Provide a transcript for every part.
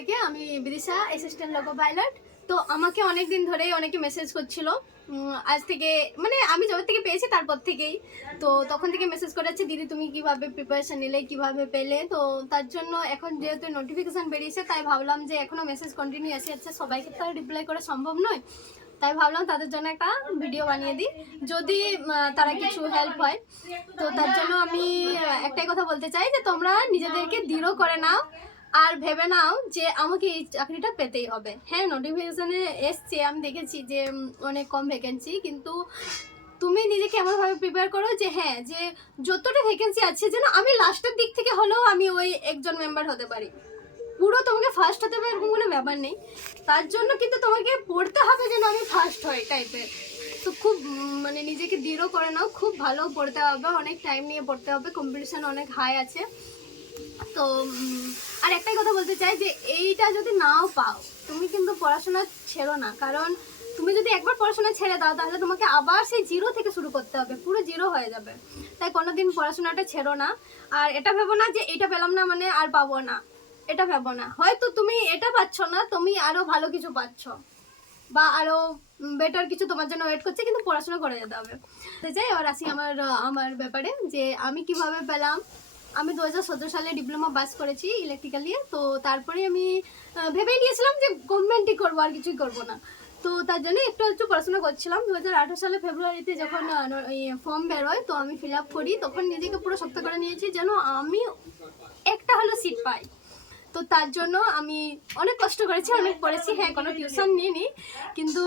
থেকে আমি Bidisha assistant loco pilot. তো আমাকে অনেক দিন ধরেই অনেকে মেসেজ করছিল, আজ থেকে মানে আমি যবে থেকে পেয়েছি তারপর থেকেই। তো তখন থেকে মেসেজ করেছে, দিদি তুমি কিভাবে প্রিপারেশন নিলে, কিভাবে পেলে। তো তার জন্য এখন যেহেতু নোটিফিকেশান বেরিয়েছে তাই ভাবলাম যে এখনও মেসেজ কন্টিনিউ আসে যাচ্ছে, সবাইকে তো রিপ্লাই করা সম্ভব নয়, তাই ভাবলাম তাদের জন্য একটা ভিডিও বানিয়ে দিই, যদি তারা কিছু হেল্প হয়। তো তার জন্য আমি একটাই কথা বলতে চাই যে তোমরা নিজেদেরকে দৃঢ় করে নাও আর ভেবে নাও যে আমাকে এই চাকরিটা পেতেই হবে। হ্যাঁ, নোটিফিকেশানে এসছে, আমি দেখেছি যে অনেক কম ভ্যাকেন্সি, কিন্তু তুমি নিজেকে এমনভাবে প্রিপেয়ার করো যে হ্যাঁ, যে যতটা ভ্যাকেন্সি আছে যেন আমি লাস্টের দিক থেকে হলেও আমি ওই একজন মেম্বার হতে পারি। পুরো তোমাকে ফার্স্ট হতে হবে এরকম কোনো ব্যাপার নেই, তার জন্য কিন্তু তোমাকে পড়তে হবে যেন আমি ফার্স্ট হই টাইপের। তো খুব মানে নিজেকে দৃঢ় করে নাও, খুব ভালো পড়তে হবে, অনেক টাইম নিয়ে পড়তে হবে, কম্পিটিশান অনেক হাই আছে। তো আর একটাই কথা বলতে চাই যে এইটা যদি নাও পাও তুমি কিন্তু পড়াশোনা ছেড়ো না, কারণ তুমি যদি একবার পড়াশোনা ছেড়ে দাও তাহলে তোমাকে আবার সেই জিরো থেকে শুরু করতে হবে, পুরো জিরো হয়ে যাবে। তাই কোনোদিন পড়াশোনাটা ছেড়ো না। আর এটা ভেবো না যে এইটা পেলাম না মানে আর পাবো না, এটা ভেবো না। হয়তো তুমি এটা পাচ্ছ না, তুমি আরো ভালো কিছু পাচ্ছ বা আরো বেটার কিছু তোমার জন্য ওয়েট করছে, কিন্তু পড়াশোনা করে যেতে হবে। যাই, এবার আসি আমার ব্যাপারে যে আমি কিভাবে পেলাম। আমি 2017 সালে ডিপ্লোমা পাস করেছি ইলেকট্রিক্যাল নিয়ে। তো তারপরে আমি ভেবেই নিয়েছিলাম যে গভর্নমেন্টই করবো, আর কিছুই করবো না। তো তার জন্য একটু পড়াশোনা করছিলাম। 2018 সালে ফেব্রুয়ারিতে যখন ফর্ম বেরোয়, তো আমি ফিল আপ করি, তখন নিজেকে পুরো শক্ত করে নিয়েছি যেন আমি একটা হলো সিট পাই। তো তার জন্য আমি অনেক কষ্ট করেছি, অনেক পড়েছি। হ্যাঁ, কোনো টিউশন নিইনি, কিন্তু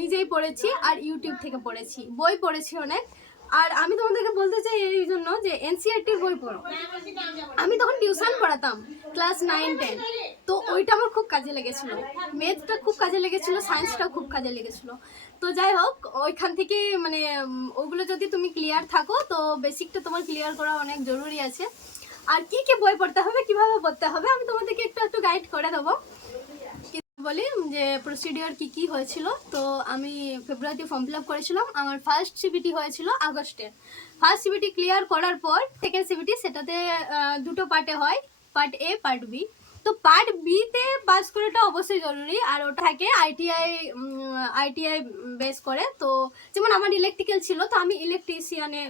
নিজেই পড়েছি আর ইউটিউব থেকে পড়েছি, বই পড়েছি অনেক। আর আমি তোমাদেরকে বলতে চাই এই জন্য যে এনসিইআরটির বই পড়ো। আমি তখন টিউশন পড়াতাম ক্লাস 9-10, তো ওইটা আমার খুব কাজে লেগেছিলো, ম্যাথটা খুব কাজে লেগেছিলো, সায়েন্সটাও খুব কাজে লেগেছিলো। তো যাই হোক, ওইখান থেকে মানে ওগুলো যদি তুমি ক্লিয়ার থাকো তো বেসিকটা তোমার ক্লিয়ার করা অনেক জরুরি আছে। আর কি কি বই পড়তে হবে, কিভাবে পড়তে হবে, আমি তোমাদেরকে একটু গাইড করে দেবো। বলি যে প্রসিডিওর কি হয়েছিল। তো আমি ফেব্রুয়ারিতে ফর্ম ফিল আপ করেছিলাম, আমার ফার্স্ট সিবিটি হয়েছিল আগস্টে। ফার্স্ট সিবিটি ক্লিয়ার করার পর সেকেন্ড সিবিটি, সেটাতে দুটো পার্টে হয়, পার্ট এ পার্ট বি। তো পার্ট বিতে পাস করাটা অবশ্যই জরুরি, আর ওটা থাকে আইটিআই বেস করে। তো যেমন আমার ইলেকট্রিক্যাল ছিল, তো আমি ইলেকট্রিশিয়ানে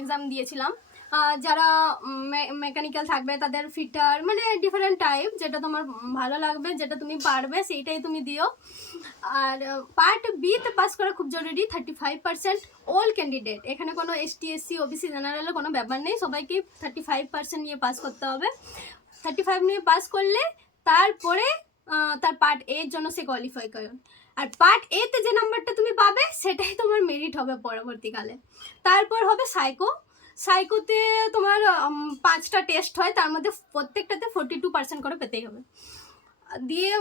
এক্সাম দিয়েছিলাম। যারা মেকানিক্যাল থাকবে তাদের ফিটার, মানে ডিফারেন্ট টাইপ, যেটা তোমার ভালো লাগবে, যেটা তুমি পারবে সেইটাই তুমি দিও। আর পার্ট বিতে পাস করা খুব জরুরি, 35% অল ক্যান্ডিডেট, এখানে কোনো এসটি এসসি ওবিসি জেনারেলের কোনো ব্যাপার নেই, সবাইকে 35% নিয়ে পাস করতে হবে। 35 নিয়ে পাস করলে তারপরে তার পার্ট এর জন্য সে কোয়ালিফাই করে। আর পার্ট এতে যে নাম্বারটা তুমি পাবে সেটাই তোমার মেরিট হবে পরবর্তীকালে। তারপর হবে সাইকোতে তোমার 5টা টেস্ট হয়, তার মধ্যে প্রত্যেকটাতে 42% করে পেতেই হবে। দিয়ে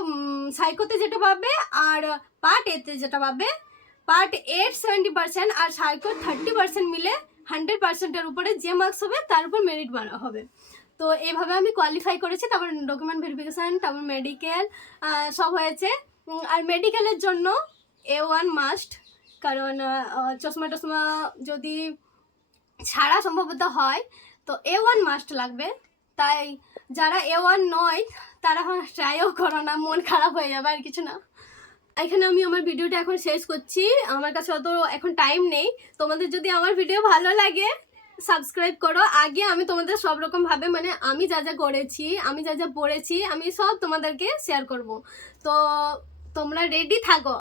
সাইকোতে যেটা পাবে আর পার্ট এতে যেটা পাবে, পার্ট এর 70% আর সাইকো 30% মিলে 100%-এর উপরে যে মার্কস হবে তার উপর মেরিট বানা হবে। তো এইভাবে আমি কোয়ালিফাই করেছি। তারপর ডকুমেন্ট ভেরিফিকেশান, তারপর মেডিকেল সব হয়েছে। আর মেডিকেলের জন্য A1 মাস্ট, কারণ চশমা টশমা যদি ছাড়া সম্ভবত হয় তো A1 মাস্ট লাগবে। তাই যারা A1 নয় তারা ট্রাইও করো না, মন খারাপ হয়ে যাবে, আর কিছু না। এখানে আমি আমার ভিডিওটা এখন শেষ করছি, আমার কাছে অত এখন টাইম নেই। তোমাদের যদি আমার ভিডিও ভালো লাগে সাবস্ক্রাইব করো। আগে আমি তোমাদের সব রকমভাবে মানে আমি যা যা করেছি, আমি যা যা পড়েছি, আমি সব তোমাদেরকে শেয়ার করব। তো তোমরা রেডি থাকো।